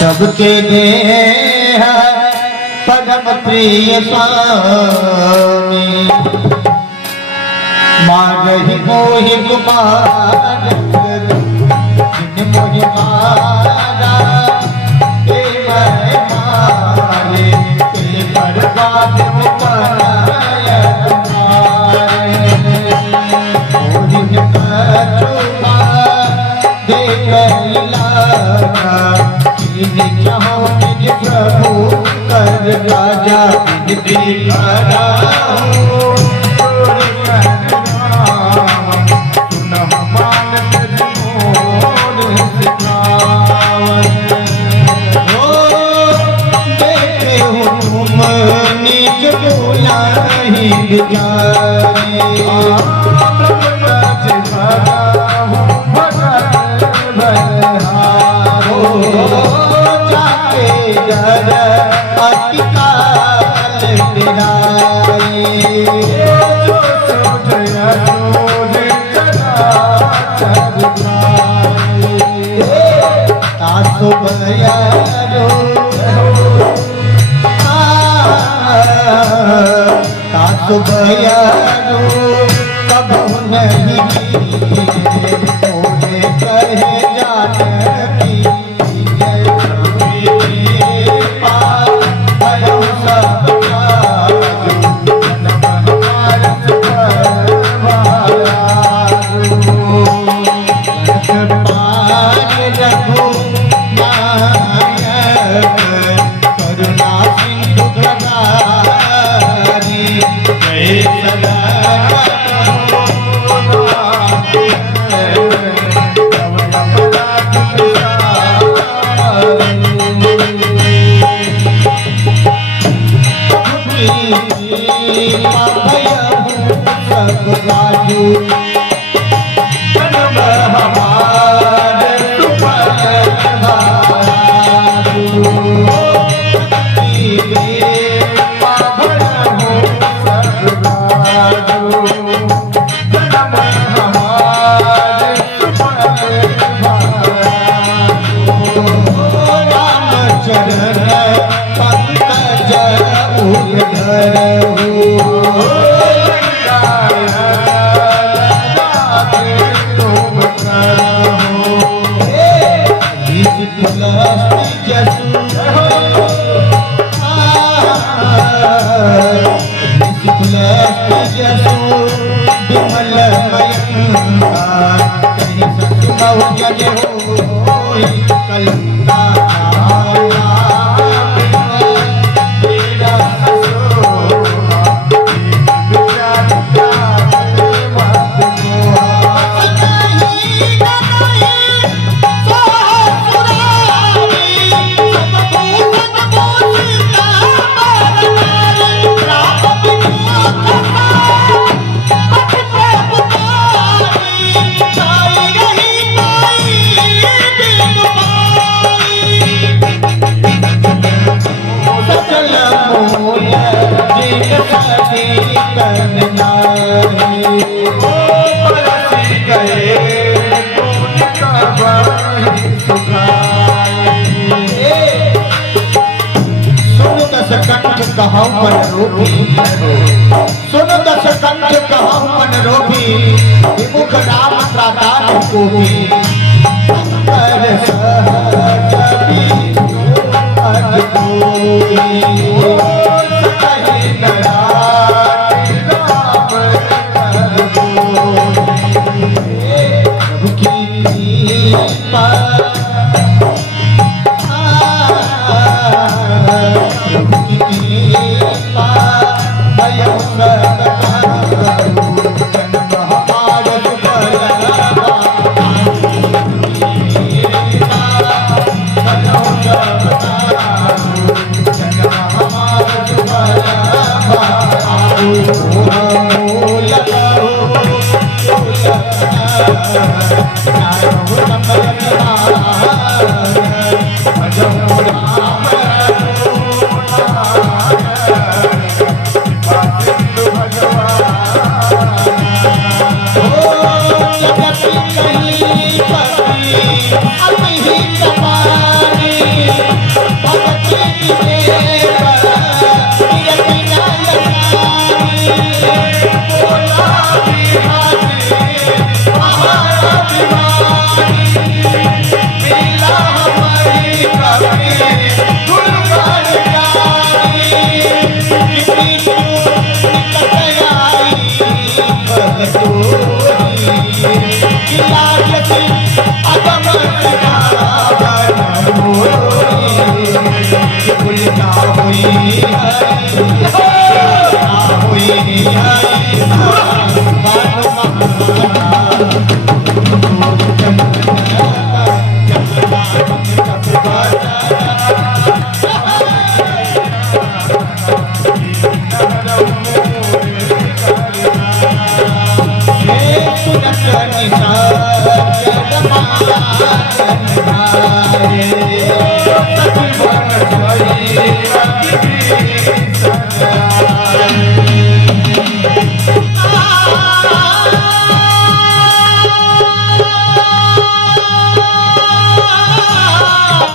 सबके देह परम प्रिय स्वामी मारहि मोहि कुमार जिन मोहि मारा ते मैं मारे ते बर्बाद बनाय मारे मोहिन कछुआ दे कैला चाहो निज प्रभु कर राजा निज बोला ही बयानो कब नहीं मोरे कहे जानकी कहूँ मन रोभी सुन दस कंठ कहूँ मन रोभी विमुख राम त्राता को भी कर सहजबी अज कोई सही करा राम कर प्रभु की सखी बन गई